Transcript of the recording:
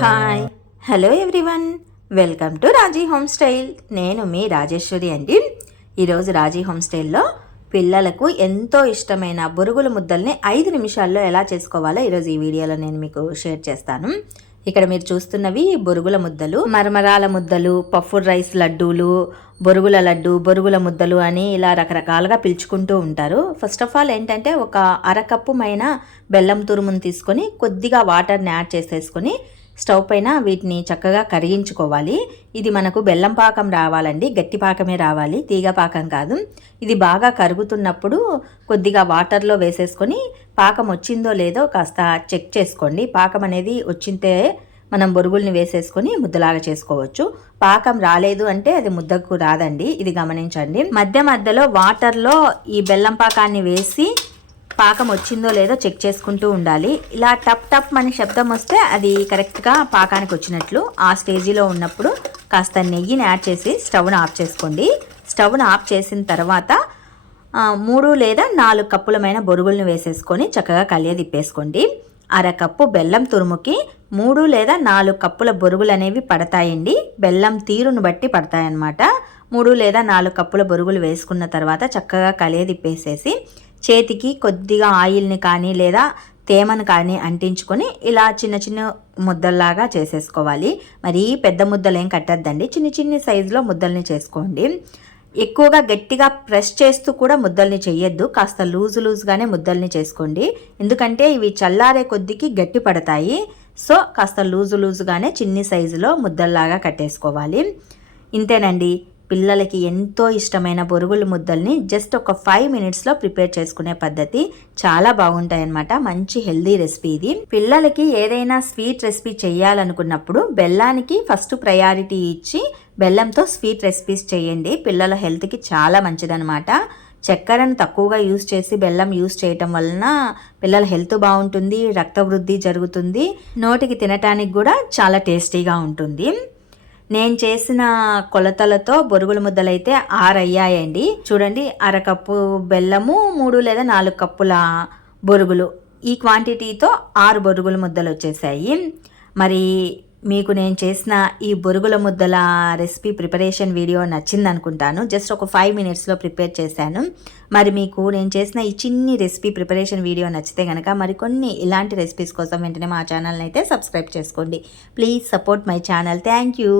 Hi hello everyone welcome to Raji home style నేను మీ రాజేశ్వరి అండి. ఈరోజు రాజీ హోమ్ స్టైల్లో పిల్లలకు ఎంతో ఇష్టమైన బొరుగుల ముద్దల్ని ఐదు నిమిషాల్లో ఎలా చేసుకోవాలో ఈరోజు ఈ వీడియోలో నేను మీకు షేర్ చేస్తాను. ఇక్కడ మీరు చూస్తున్నవి బొరుగుల ముద్దలు మరమరాల ముద్దలు పఫ్ఫుడ్ రైస్ లడ్డూలు బొరుగుల లడ్డు బొరుగుల ముద్దలు అని ఇలా రకరకాలుగా పిలుచుకుంటూ ఉంటారు. ఫస్ట్ ఆఫ్ ఆల్ ఏంటంటే ఒక అరకప్పు మైన బెల్లం తురుమును తీసుకొని కొద్దిగా వాటర్ని యాడ్ చేసేసుకొని స్టవ్ పైన వీటిని చక్కగా కరిగించుకోవాలి. ఇది మనకు బెల్లం పాకం రావాలండి. గట్టి పాకమే రావాలి. తీగ పాకం కాదు. ఇది బాగా కరుగుతున్నప్పుడు కొద్దిగా వాటర్లో వేసేసుకొని పాకం వచ్చిందో లేదో కాస్త చెక్ చేసుకోండి. పాకం అనేది వచ్చింతే మనం బొరుగుల్ని వేసేసుకొని ముద్దలాగా చేసుకోవచ్చు. పాకం రాలేదు అంటే అది ముద్దకు రాదండి. ఇది గమనించండి. మధ్య మధ్యలో వాటర్లో ఈ బెల్లం పాకాన్ని వేసి పాకం వచ్చిందో లేదో చెక్ చేసుకుంటూ ఉండాలి. ఇలా టప్ టప్ అని శబ్దం వస్తే అది కరెక్ట్గా పాకానికి వచ్చినట్లు ఆ స్టేజీలో ఉన్నప్పుడు కాస్త నెయ్యిని యాడ్ చేసి స్టవ్ను ఆఫ్ చేసుకోండి. స్టవ్ను ఆఫ్ చేసిన తర్వాత మూడు లేదా నాలుగు కప్పులమైన బొరుగులను వేసేసుకొని చక్కగా కలియ తిప్పేసుకోండి. అరకప్పు బెల్లం తురుముకి మూడు లేదా నాలుగు కప్పుల బొరుగులు అనేవి పడతాయండి. బెల్లం తీరును బట్టి పడతాయన్నమాట. మూడు లేదా నాలుగు కప్పుల బొరుగులు వేసుకున్న తర్వాత చక్కగా కలియ తిప్పేసేసి చేతికి కొద్దిగా ఆయిల్ని కానీ లేదా తేమను కానీ అంటించుకొని ఇలా చిన్న చిన్న ముద్దల్లాగా చేసేసుకోవాలి. మరి పెద్ద ముద్దలు ఏం కట్టద్దండి. చిన్న చిన్న సైజులో ముద్దల్ని చేసుకోండి. ఎక్కువగా గట్టిగా ప్రెస్ చేస్తూ కూడా ముద్దల్ని చేయొద్దు కాస్త లూజు లూజ్గానే ముద్దల్ని చేసుకోండి. ఎందుకంటే ఇవి చల్లారే కొద్దికి గట్టి పడతాయి. సో కాస్త లూజు లూజుగానే చిన్ని సైజులో ముద్దల్లాగా కట్టేసుకోవాలి. ఇంతేనండి. పిల్లలకి ఎంతో ఇష్టమైన బొరుగుల ముద్దల్ని జస్ట్ ఒక ఫైవ్ మినిట్స్లో ప్రిపేర్ చేసుకునే పద్ధతి చాలా బాగుంటాయన్నమాట. మంచి హెల్దీ రెసిపీ ఇది. పిల్లలకి ఏదైనా స్వీట్ రెసిపీ చేయాలనుకున్నప్పుడు బెల్లానికి ఫస్ట్ ప్రయారిటీ ఇచ్చి బెల్లంతో స్వీట్ రెసిపీస్ చేయండి. పిల్లల హెల్త్కి చాలా మంచిదనమాట చక్కెరను తక్కువగా యూస్ చేసి బెల్లం యూస్ చేయటం వలన పిల్లల హెల్త్ బాగుంటుంది రక్త వృద్ధి జరుగుతుంది నోటికి తినటానికి కూడా చాలా టేస్టీగా ఉంటుంది. నేను చేసిన కొలతలతో బొరుగుల ముద్దలైతే ఆరయ్యాయండి. చూడండి అరకప్పు బెల్లము మూడు లేదా నాలుగు కప్పుల బొరుగులు. ఈ క్వాంటిటీతో ఆరు బొరుగుల ముద్దలు వచ్చేసాయి మరి మీకు నేను చేసిన ఈ బొరుగుల ముద్దల రెసిపీ ప్రిపరేషన్ వీడియో నచ్చింది అనుకుంటాను జస్ట్ ఒక ఫైవ్ మినిట్స్లో ప్రిపేర్ చేశాను. మరి మీకు నేను చేసిన ఈ చిన్ని రెసిపీ ప్రిపరేషన్ వీడియో నచ్చితే కనుక మరికొన్ని ఇలాంటి రెసిపీస్ కోసం వెంటనే మా ఛానల్ని అయితే సబ్స్క్రైబ్ చేసుకోండి. Please support my channel thank you